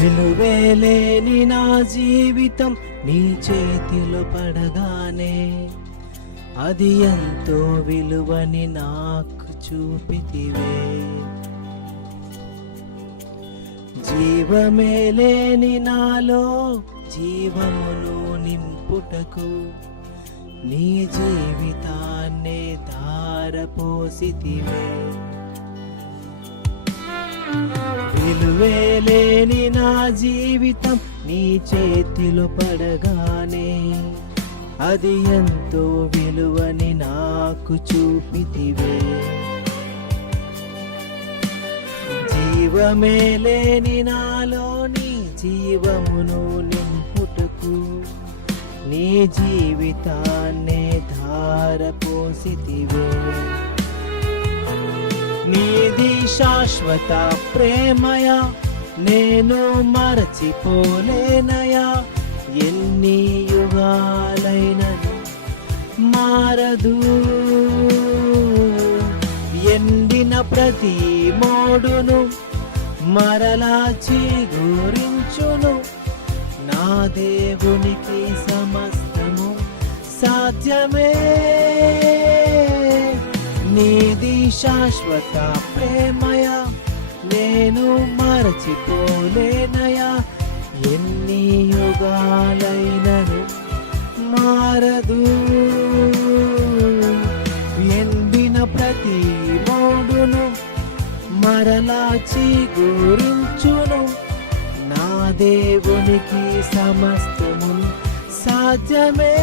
విలువేలేని నా జీవితం నీ చేతిలో పడగానే అది ఎంతో విలువని నాకు చూపితివే. జీవమే లేని నాలో జీవమును నింపుటకు నీ జీవితాన్నే ధారపోసితివే. విలువేలేని నా జీవితం నీ చేతిలో పడగానే అది ఎంతో విలువని నాకు చూపితివే. జీవమే లేని నాలోని జీవమును నింపుటకు నీ జీవితాన్నే ధారపోసితివే. నీది శాశ్వత ప్రేమయ నేను మరచిపోలేనయా. ఎన్ని యుగాలైనను మారదు. ఎండిన ప్రతి మోడును మరలా చిగురించును. నా దేవునికి సమస్తము సాధ్యమే. నీది శాశ్వత ప్రేమయ నేను మరచిపోలేనయా. ఎన్ని యుగాలైనను మారదు. ఎండిన ప్రతి మోడును మరలా చిగురించును. నా దేవునికి సమస్తము సాధ్యమే.